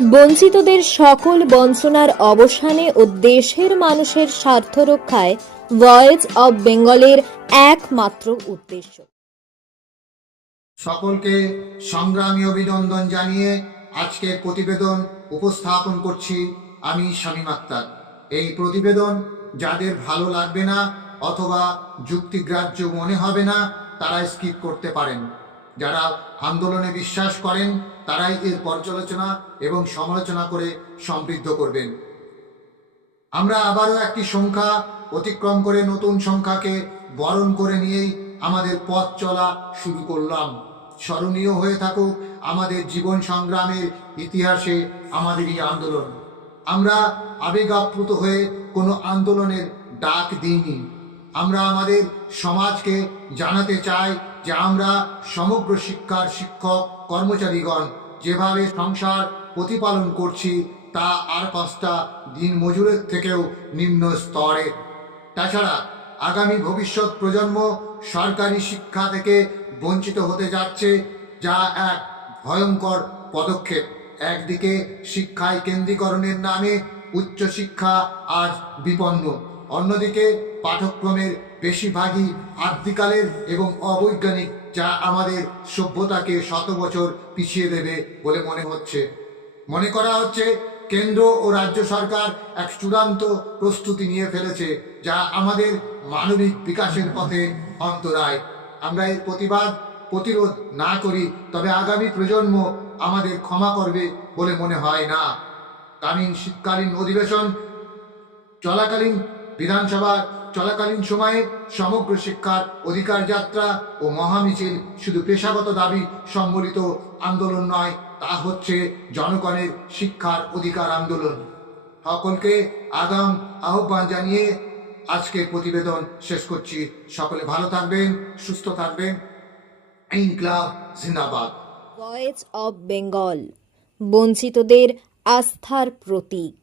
বঞ্চিতদের সকল বঞ্চনার অবসানে ও দেশের মানুষের স্বার্থ রক্ষায় ভয়েস অব বেঙ্গলের একমাত্র উদ্দেশ্য। সকলকে সংগ্রামী অভিনন্দন জানিয়ে আজকের প্রতিবেদন উপস্থাপন করছি আমি শামীম আক্তার। এই প্রতিবেদন যাদের ভালো লাগবে না অথবা যুক্তিগ্রাহ্য মনে হবে না তারা স্কিপ করতে পারেন। যারা আন্দোলনে বিশ্বাস করেন তারাই এর পর্যালোচনা এবং সমালোচনা করে সমৃদ্ধ করবেন। আমরা আবারও একটি সংখ্যা অতিক্রম করে নতুন সংখ্যাকে বরণ করে নিয়েই আমাদের পথ চলা শুরু করলাম। স্মরণীয় হয়ে থাকুক আমাদের জীবন সংগ্রামের ইতিহাসে আমাদের এই আন্দোলন। আমরা আবেগাপ্লুত হয়ে কোনো আন্দোলনের ডাক দিইনি। আমরা আমাদের সমাজকে জানাতে চাই যে আমরা সমগ্র শিক্ষার শিক্ষক কর্মচারীগণ যেভাবে সংসার প্রতিপালন করছি তা আর 5টা দিন মজুরের থেকেও নিম্ন স্তরে। তাছাড়া আগামী ভবিষ্যৎ প্রজন্ম সরকারি শিক্ষা থেকে বঞ্চিত হতে যাচ্ছে, যা এক ভয়ঙ্কর পদক্ষেপ। একদিকে শিক্ষায় কেন্দ্রীকরণের নামে উচ্চশিক্ষা আজ বিপন্ন, অন্যদিকে পাঠ্যক্রমের বেশিরভাগই আদ্যিকালের এবং অবৈজ্ঞানিক, যা আমাদের সভ্যতাকে 100 বছর পিছিয়ে দেবে বলে মনে করা হচ্ছে। কেন্দ্র ও রাজ্য সরকার এক চূড়ান্ত প্রস্তুতি নিয়ে ফেলেছে, যা আমাদের মানবিক বিকাশের পথে অন্তরায়। আমরা এর প্রতিরোধ না করি তবে আগামী প্রজন্ম আমাদের ক্ষমা করবে বলে মনে হয় না। শীতকালীন অধিবেশন চলাকালীন, বিধানসভা চলাকালীন সময়ে সমগ্র শিক্ষার অধিকার যাত্রা ও মহামিছিল শুধু পেশাগত দাবি সম্বলিত আন্দোলন নয়, তা হচ্ছে জনগণের শিক্ষার অধিকার আন্দোলন। সকলকে আগাম আহ্বান জানিয়ে আজকের প্রতিবেদন শেষ করছি। সকলে ভালো থাকবেন, সুস্থ থাকবেন। ইনকলাব জিন্দাবাদ। ভয়েস অব বেঙ্গল বঞ্চিতদের আস্থার প্রতীক।